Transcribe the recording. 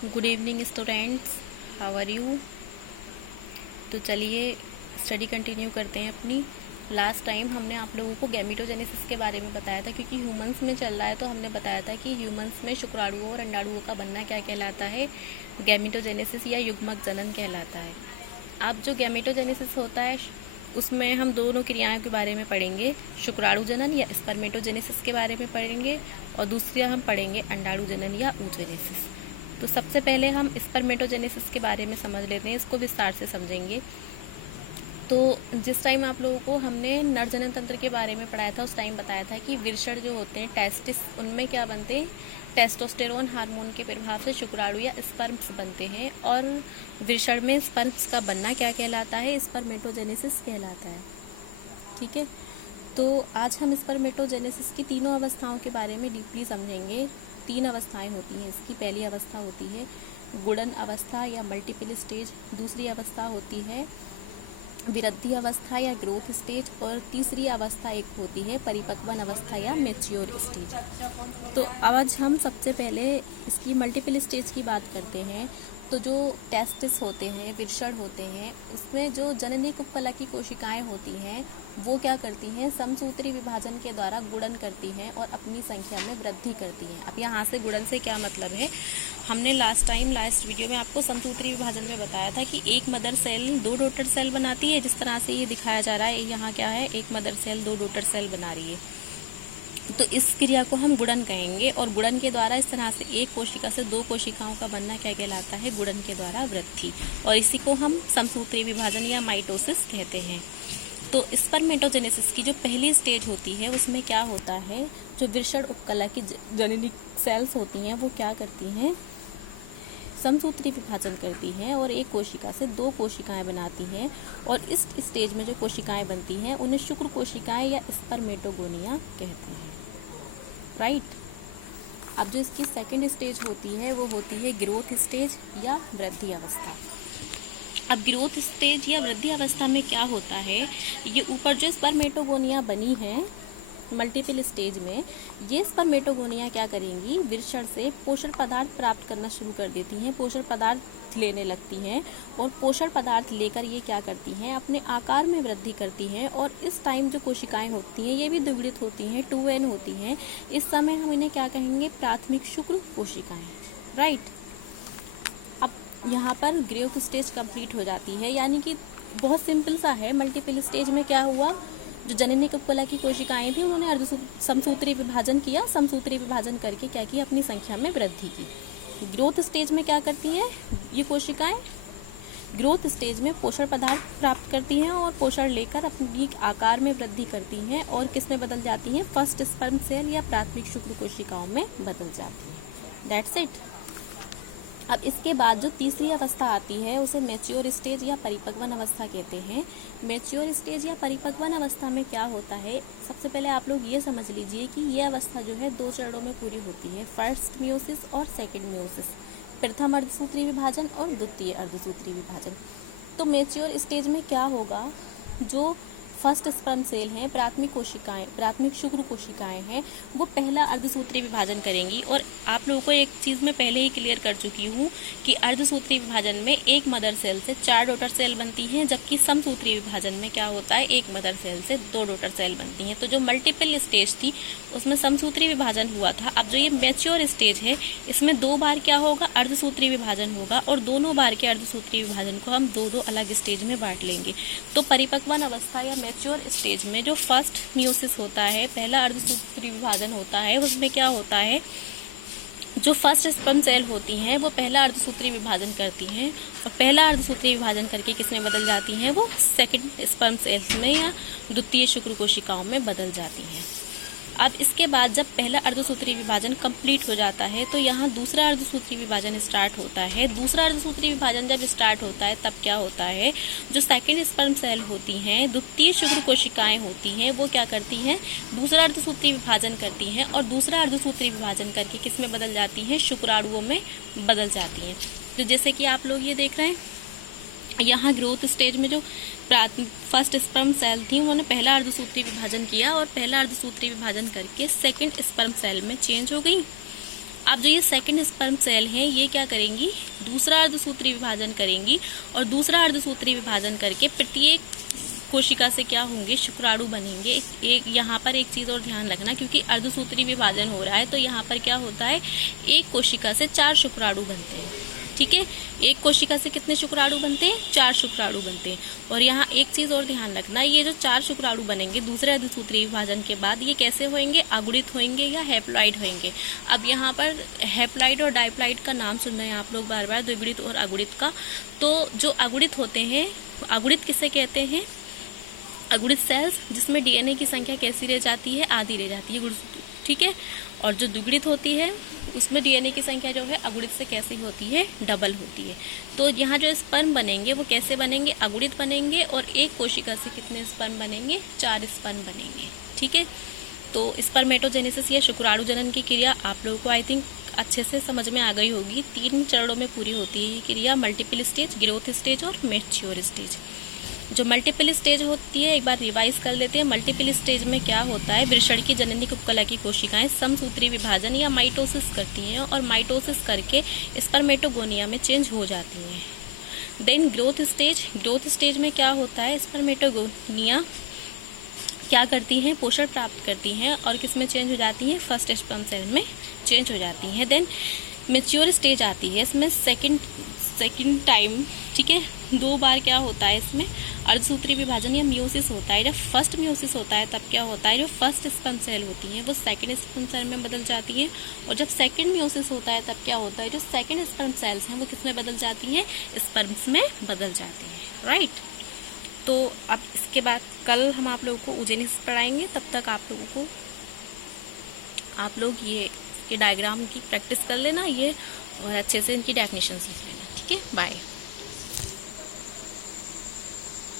Good evening students, how are you. तो चलिए study continue करते हैं अपनी। लास्ट टाइम हमने आप लोगों को गैमेटोजेनेसिस के बारे में बताया था, क्योंकि ह्यूमंस में चल रहा है तो हमने बताया था कि ह्यूमंस में शुक्राणुओं और अंडाणुओं का बनना क्या कहलाता है, गैमेटोजेनेसिस या युग्मक जनन कहलाता है। अब जो गैमेटोजेनेसिस होता है उसमें हम दोनों क्रियाओं के बारे में पढ़ेंगे, शुक्राणु जनन या स्पर्मेटोजेनेसिस के बारे में पढ़ेंगे, और दूसरा हम पढ़ेंगे अंडाणु जनन या oogenesis। तो सबसे पहले हम स्पर्मेटोजेनेसिस के बारे में समझ लेते हैं, इसको विस्तार से समझेंगे। तो जिस टाइम आप लोगों को हमने नर जनन तंत्र के बारे में पढ़ाया था, उस टाइम बताया था कि वृषण जो होते हैं टेस्टिस, उनमें क्या बनते हैं, टेस्टोस्टेरोन हार्मोन के प्रभाव से शुक्राणु या स्पर्म्स बनते हैं, और वृषण में स्पर्म्स का बनना क्या कहलाता है, स्पर्मेटोजेनेसिस कहलाता है। ठीक है, तो आज हम स्पर्मेटोजेनेसिस की तीनों अवस्थाओं के बारे में डीपली समझेंगे। 3 अवस्थाएं होती हैं इसकी। पहली अवस्था होती है गुणन अवस्था या मल्टीपल स्टेज, दूसरी अवस्था होती है वृद्धि अवस्था या ग्रोथ स्टेज, और तीसरी अवस्था एक होती है परिपक्वन अवस्था या मैच्योर स्टेज। तो आज हम सबसे पहले इसकी मल्टीपल स्टेज की बात करते हैं। तो जो टेस्टिस होते हैं, वृषण होते हैं, उसमें जो जननी कुप्पला की कोशिकाएं होती हैं वो क्या करती हैं, समसूत्री विभाजन के द्वारा गुणन करती हैं और अपनी संख्या में वृद्धि करती हैं। अब यहाँ से गुणन से क्या मतलब है, हमने लास्ट वीडियो में आपको समसूत्री विभाजन में बताया था कि एक मदर सेल 2 डॉटर सेल बनाती है। जिस तरह से ये दिखाया जा रहा है, यहाँ क्या है, एक मदर सेल 2 डॉटर सेल बना रही है। तो इस क्रिया को हम गुणन कहेंगे, और गुणन के द्वारा इस तरह से एक कोशिका से 2 कोशिकाओं का बनना क्या कहलाता है, गुणन के द्वारा वृद्धि, और इसी को हम समसूत्री विभाजन या माइटोसिस कहते हैं। तो स्पर्मेटोजेनेसिस की जो पहली स्टेज होती है उसमें क्या होता है, जो वृषण उपकला की जननी सेल्स होती हैं वो क्या करती हैं, समसूत्री विभाजन करती हैं और एक कोशिका से 2 कोशिकाएं बनाती हैं, और इस स्टेज में जो कोशिकाएं बनती हैं उन्हें शुक्र कोशिकाएं या स्पर्मेटोगोनिया कहते हैं। राइट। अब जो इसकी सेकंड स्टेज होती है वो होती है ग्रोथ स्टेज या वृद्धि अवस्था। अब ग्रोथ स्टेज या वृद्धि अवस्था में क्या होता है, ये ऊपर जो स्पर्मेटोगोनिया बनी है मल्टीपल स्टेज में, ये स्पर्मेटोगोनिया क्या करेंगी, वृषण से पोषण पदार्थ प्राप्त करना शुरू कर देती हैं, पोषण पदार्थ लेने लगती हैं, और पोषण पदार्थ लेकर ये क्या करती हैं, अपने आकार में वृद्धि करती हैं। और इस टाइम जो कोशिकाएं होती हैं ये भी द्विगुणित होती हैं, 2n होती हैं। इस समय हम इन्हें क्या कहेंगे, प्राथमिक शुक्र कोशिकाएं। राइट। अब यहाँ पर ग्रोथ स्टेज कंप्लीट हो जाती है, यानी कि बहुत सिंपल सा है। मल्टीपल स्टेज में क्या हुआ, जो जननी कुप्पला की कोशिकाएं थी उन्होंने समसूत्री विभाजन किया, समसूत्री विभाजन करके क्या किया, अपनी संख्या में वृद्धि की। ग्रोथ स्टेज में क्या करती हैं ये कोशिकाएं, ग्रोथ स्टेज में पोषण पदार्थ प्राप्त करती हैं और पोषण लेकर अपनी आकार में वृद्धि करती हैं, और किस में बदल जाती हैं, फर्स्ट स्पर्म सेल या प्राथमिक शुक्र कोशिकाओं में बदल जाती हैं। That's it. अब इसके बाद जो तीसरी अवस्था आती है उसे मैच्योर स्टेज या परिपक्वन अवस्था कहते हैं। मैच्योर स्टेज या परिपक्वन अवस्था में क्या होता है, सबसे पहले आप लोग ये समझ लीजिए कि ये अवस्था जो है 2 चरणों में पूरी होती है, फर्स्ट मियोसिस और सेकंड मियोसिस, प्रथम अर्धसूत्री विभाजन और द्वितीय अर्धसूत्री विभाजन। तो मैच्योर स्टेज में क्या होगा, जो फर्स्ट स्पर्म सेल हैं, प्राथमिक कोशिकाएं, प्राथमिक शुक्र कोशिकाएं हैं, वो पहला अर्धसूत्री विभाजन करेंगी। और आप लोगों को एक चीज़ मैं पहले ही क्लियर कर चुकी हूँ कि अर्धसूत्री विभाजन में एक मदर सेल से 4 डॉटर सेल बनती हैं, जबकि समसूत्री विभाजन में क्या होता है, एक मदर सेल से 2 डॉटर सेल बनती हैं। तो जो मल्टीपल स्टेज थी उसमें समसूत्री विभाजन हुआ था। अब जो ये मैच्योर स्टेज है इसमें 2 बार क्या होगा, अर्धसूत्री विभाजन होगा, और दोनों बार के अर्धसूत्री विभाजन को हम 2-2 अलग स्टेज में बांट लेंगे। तो परिपक्वन अवस्था या मैच्योर स्टेज में जो फर्स्ट मियोसिस होता है, पहला अर्धसूत्री विभाजन होता है, उसमें क्या होता है, जो फर्स्ट स्पर्म सेल होती हैं वो पहला अर्धसूत्री विभाजन करती हैं, और पहला अर्धसूत्री विभाजन करके किसमें बदल जाती हैं, वो सेकंड स्पर्म सेल्स में या द्वितीय शुक्र कोशिकाओं में बदल जाती हैं। अब इसके बाद जब पहला अर्धसूत्री विभाजन कंप्लीट हो जाता है तो यहाँ दूसरा अर्धसूत्री विभाजन स्टार्ट होता है। दूसरा अर्धसूत्री विभाजन जब स्टार्ट होता है तब क्या होता है, जो सेकंड स्पर्म सेल होती हैं, द्वितीय शुक्र कोशिकाएं होती हैं, वो क्या करती हैं, दूसरा अर्धसूत्री विभाजन करती हैं, और दूसरा अर्धसूत्री विभाजन करके किस में बदल जाती हैं, शुक्राणुओं में बदल जाती हैं। तो जैसे कि आप लोग ये देख रहे हैं, यहाँ ग्रोथ स्टेज में जो फर्स्ट स्पर्म सेल थी उन्होंने पहला अर्धसूत्री विभाजन किया, और पहला अर्धसूत्री विभाजन करके सेकंड स्पर्म सेल में चेंज हो गई। अब जो ये सेकंड स्पर्म सेल हैं ये क्या करेंगी, दूसरा अर्धसूत्री विभाजन करेंगी, और दूसरा अर्धसूत्री विभाजन करके प्रत्येक कोशिका से क्या होंगे, शुक्राणु बनेंगे। एक यहाँ पर एक चीज़ और ध्यान रखना, क्योंकि अर्धसूत्री विभाजन हो रहा है तो यहाँ पर क्या होता है, एक कोशिका से 4 शुक्राणु बनते हैं। ठीक है, एक कोशिका से कितने शुक्राणु बनते हैं, 4 शुक्राणु बनते हैं। और यहाँ एक चीज़ और ध्यान रखना, ये जो 4 शुक्राणु बनेंगे दूसरे अर्धसूत्री विभाजन के बाद, ये कैसे होंगे, अगुणित होंगे या हैप्लॉइड होंगे। अब यहाँ पर हैप्लॉइड और डाइप्लॉइड का नाम सुन रहे हैं आप लोग बार बार, द्विगुणित और अगुणित का। तो जो अगुणित होते हैं, अगुणित किसे कहते हैं, अगुणित सेल्स जिसमें डीएनए की संख्या कैसी रह जाती है, आधी रह जाती है, ठीक है। और जो द्विगुणित होती है उसमें डीएनए की संख्या जो है अगुणित से कैसी होती है, डबल होती है। तो यहाँ जो स्पर्म बनेंगे वो कैसे बनेंगे, अगुणित बनेंगे, और एक कोशिका से कितने स्पर्म बनेंगे, 4 स्पर्म बनेंगे। ठीक है, तो स्पर्मेटोजेनेसिस या शुक्राणु जनन की क्रिया आप लोगों को आई थिंक अच्छे से समझ में आ गई होगी। 3 चरणों में पूरी होती है ये क्रिया, मल्टीपल स्टेज, ग्रोथ स्टेज और मैच्योर स्टेज। जो मल्टीपल स्टेज होती है एक बार रिवाइज कर लेते हैं। मल्टीपल स्टेज में क्या होता है, वृषण की जननिक उपकला की कोशिकाएं समसूत्री विभाजन या माइटोसिस करती हैं, और माइटोसिस करके स्पर्मेटोगोनिया में चेंज हो जाती हैं। Then growth stage, growth stage में क्या होता है, स्पर्मेटोगोनिया क्या करती हैं, पोषण प्राप्त करती हैं, और किस में चेंज हो जाती हैं, फर्स्ट स्पर्म सेल में चेंज हो जाती हैं। देन मैच्योर स्टेज आती है, इसमें सेकंड टाइम, ठीक है, 2 बार क्या होता है, इसमें अर्धसूत्री विभाजन या मियोसिस होता है। जब फर्स्ट मियोसिस होता है तब क्या होता है, जो फर्स्ट स्पर्म सेल होती हैं वो सेकंड स्पर्म सेल में बदल जाती हैं, और जब सेकंड मियोसिस होता है तब क्या होता है, जो सेकंड स्पर्म सेल्स हैं वो किस में बदल जाती हैं, स्पर्म्स में बदल जाती हैं। राइट, तो अब इसके बाद कल हम आप लोगों को ओजेनेसिस पढ़ाएंगे। तब तक आप लोग ये डायग्राम की प्रैक्टिस कर लेना ये, और अच्छे से इनकी डेफिनेशन सीख लेना। ठीक है, बाय।